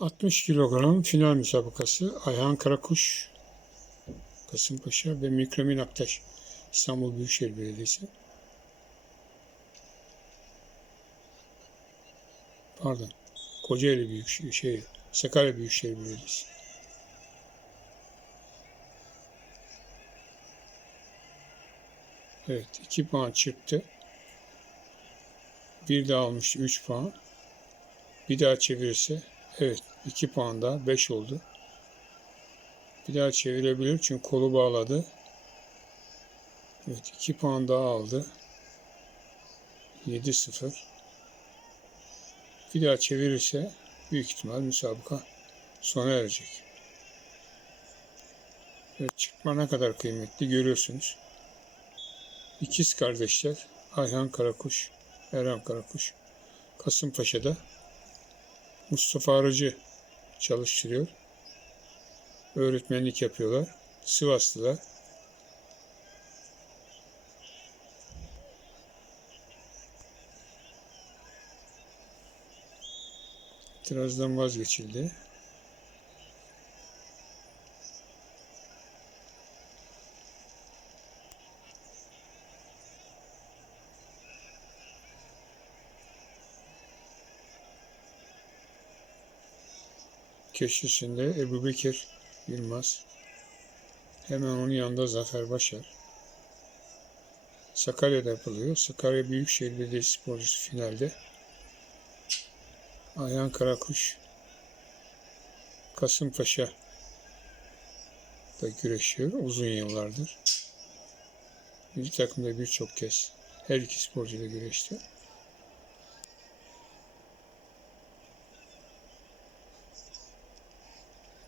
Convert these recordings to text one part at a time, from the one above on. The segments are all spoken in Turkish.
60 kilogram final müsabakası Ayhan Karakuş, Kasımpaşa ve Mükremin Aktaş, İstanbul Büyükşehir Belediyesi. Pardon, Kocaeli Büyükşehir, şey, Sakarya Büyükşehir Belediyesi. Evet, 2 puan çıktı. Bir daha almıştı 3 puan. Bir daha çevirirse evet 2 puan daha 5 oldu. Bir daha çevirebilir çünkü kolu bağladı. Evet 2 puan daha aldı. 7-0. Bir daha çevirirse büyük ihtimal müsabaka sona erecek. Evet çıkma ne kadar kıymetli görüyorsunuz. İkiz kardeşler Ayhan Karakuş, Eren Karakuş Kasımpaşa'da Mustafa Arıcı çalıştırıyor. Öğretmenlik yapıyorlar. Sivaslılar. İtirazdan vazgeçildi. Köşesinde Ebu Bekir Yılmaz. Hemen onun yanında Zafer Başar. Sakarya'da yapılıyor. Sakarya Büyükşehir Belediyesi sporcusu finalde. Ayhan Karakuş. Kasımpaşa da güreşiyor uzun yıllardır. Bir takımda birçok kez her iki sporcu da güreşti.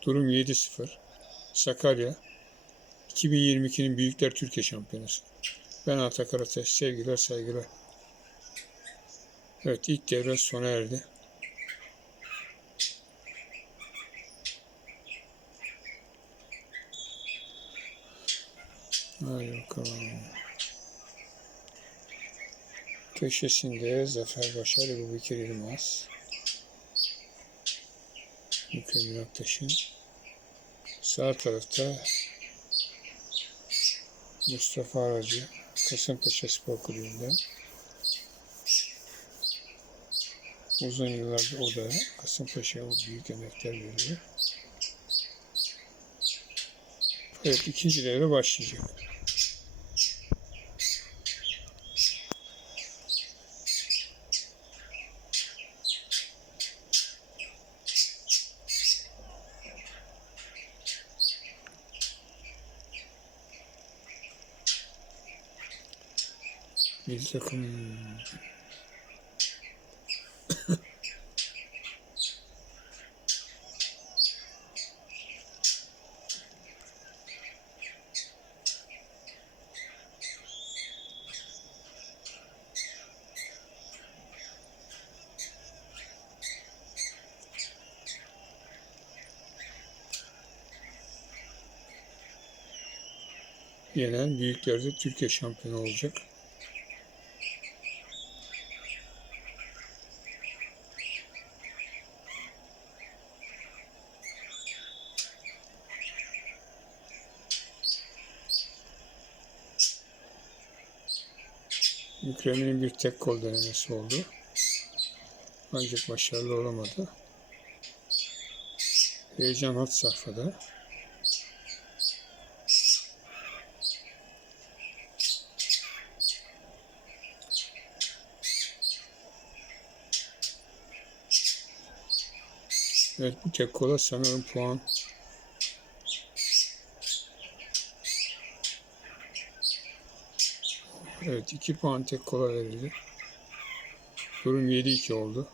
Durum 7-0. Sakarya 2022'nin Büyükler Türkiye Şampiyonası. Ben Atak Arateş. Sevgiler, saygılar. Evet ilk devre sona erdi. Hadi bakalım. Köşesinde Zafer Başar, Ebu Bekir Yılmaz. Mükemmel Aktaş'ın. Sağ tarafta Mustafa Aracı, Kasımpaşa Spor Kulübü'nden. Uzun yıllardır o da Kasımpaşa'ya o büyük emekler veriyor. Evet ikinci devre başlayacak. Bir takım yenen büyüklerde Türkiye şampiyonu olacak. Mükremin'in bir tek gol denemesi oldu. Ancak başarılı olamadı. Heyecan hat safhada. Evet bu tek kola sanırım puan Evet 2 puan tek kola verildi. Durum 7-2 oldu.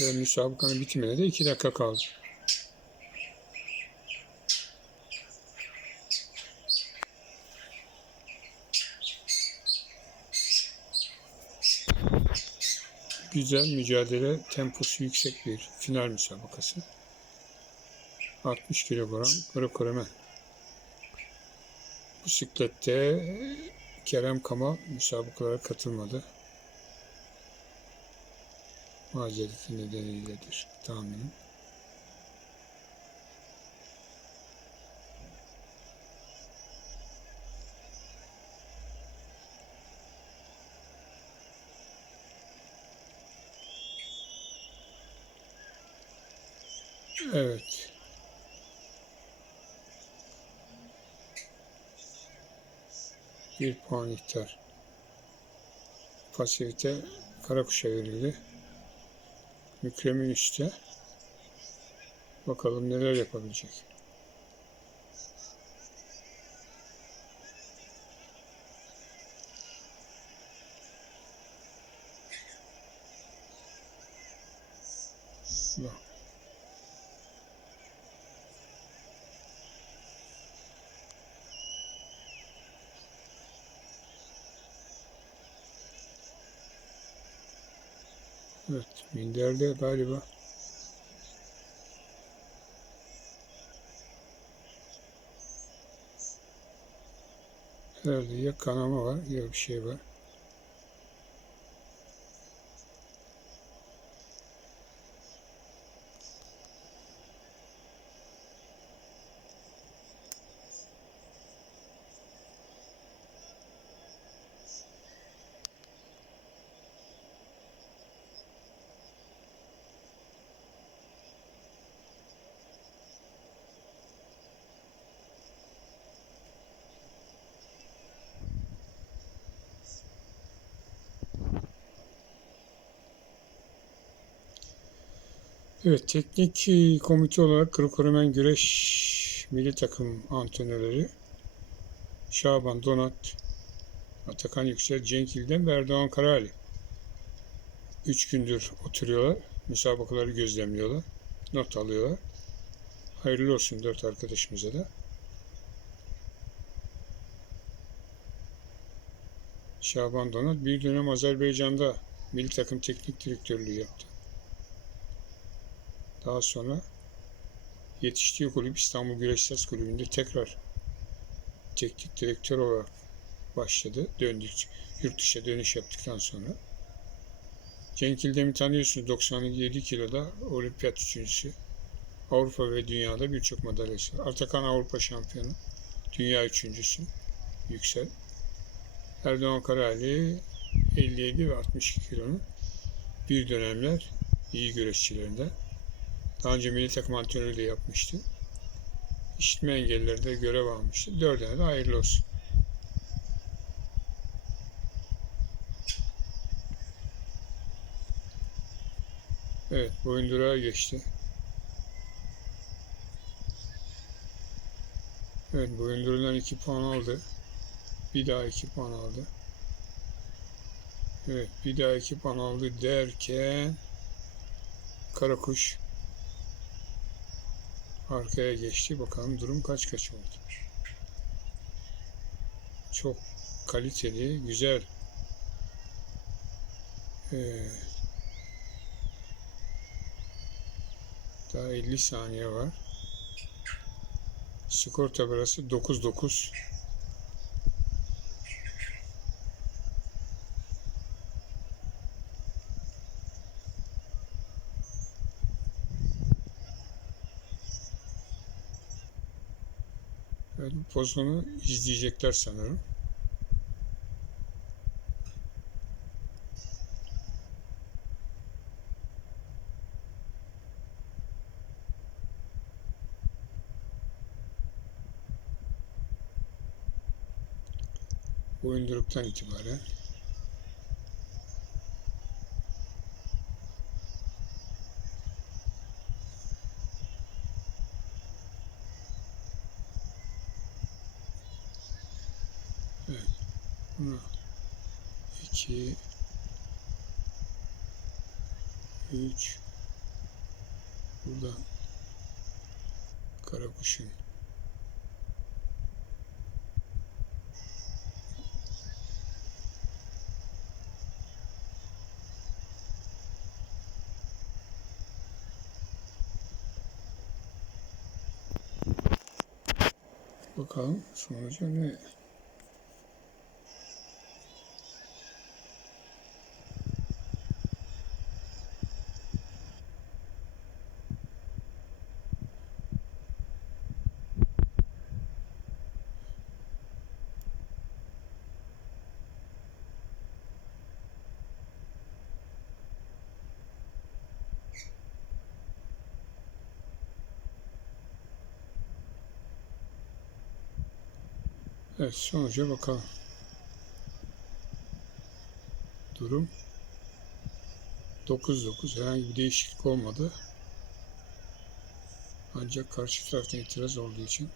Ve müsabakanın bitimine de 2 dakika kaldı. Güzel mücadele, temposu yüksek bir final müsabakası. 60 kilogram Greco-Romen. Bisiklette Kerem Kamal müsabakalara katılmadı. Mazereti nedeniyledir tahminim. Evet. Bir puan ihtar. Pasifite Karakuş'a verildi. Mükremin üstte. Bakalım neler yapabilecek. Evet, minderde galiba herhalde ya kanama var ya bir şey var. Evet, teknik komite olarak Kırıkkalemen Güreş Milli Takım antrenörleri Şaban Donat, Atakan Yüksel, Cenk İldem ve Erdoğan Karali. Üç gündür oturuyorlar, müsabakaları gözlemliyorlar, not alıyorlar. Hayırlı olsun dört arkadaşımıza da. Şaban Donat bir dönem Azerbaycan'da milli takım teknik direktörlüğü yaptı. Daha sonra yetiştiği kulüp İstanbul Güreşsaz Kulübü'nde tekrar teknik direktör olarak başladı. Döndük, yurt dışına dönüş yaptıktan sonra. Cenk İldem'i tanıyorsunuz. 97 kiloda olimpiyat üçüncüsü. Avrupa ve dünyada birçok madalyası var. Atakan Avrupa şampiyonu. Dünya üçüncüsü. Yüksel. Erdoğan Karali 57 ve 62 kilonun bir dönemler iyi güreşçilerinden. Daha önce milli takım antrenörü de yapmıştı. İşitme engellilerde görev almıştı. Dördüne de hayırlı olsun. Evet, boyundurağa geçti. Evet, boyundurundan 2 puan aldı. Bir daha 2 puan aldı. Evet, bir daha 2 puan aldı derken Karakuş arkaya geçti. Bakalım durum kaç kaç oldu. Çok kaliteli, güzel. Ee, daha 50 saniye var. Skor tabelası 9-9. Pozisyonu izleyecekler sanırım. Boyunduruktan itibaren Bunu 2 3 burada karakuşun. Bakalım sonucu ne? Evet sonuca bakalım. Durum 9-9 herhangi bir değişiklik olmadı. Ancak karşı taraftan itiraz olduğu için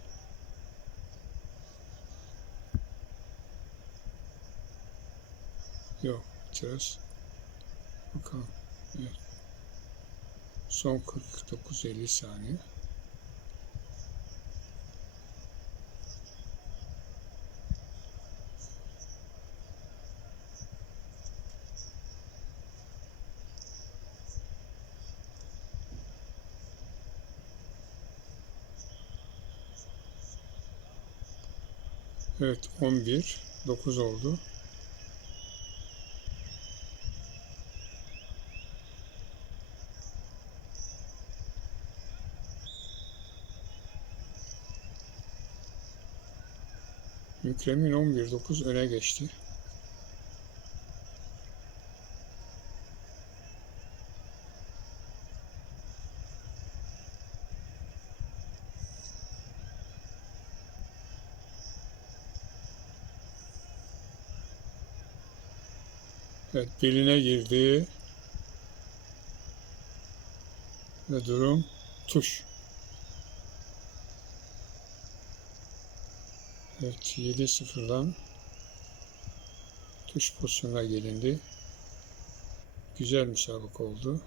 yok itiraz. Bakalım. Evet. Son 49-50 saniye. Evet 11 9 oldu. Mükremin 11-9 öne geçti. Evet beline girdi. Ve durum tuş. Evet 7-0'dan tuş pozisyonuna gelindi. Güzel müsabaka oldu.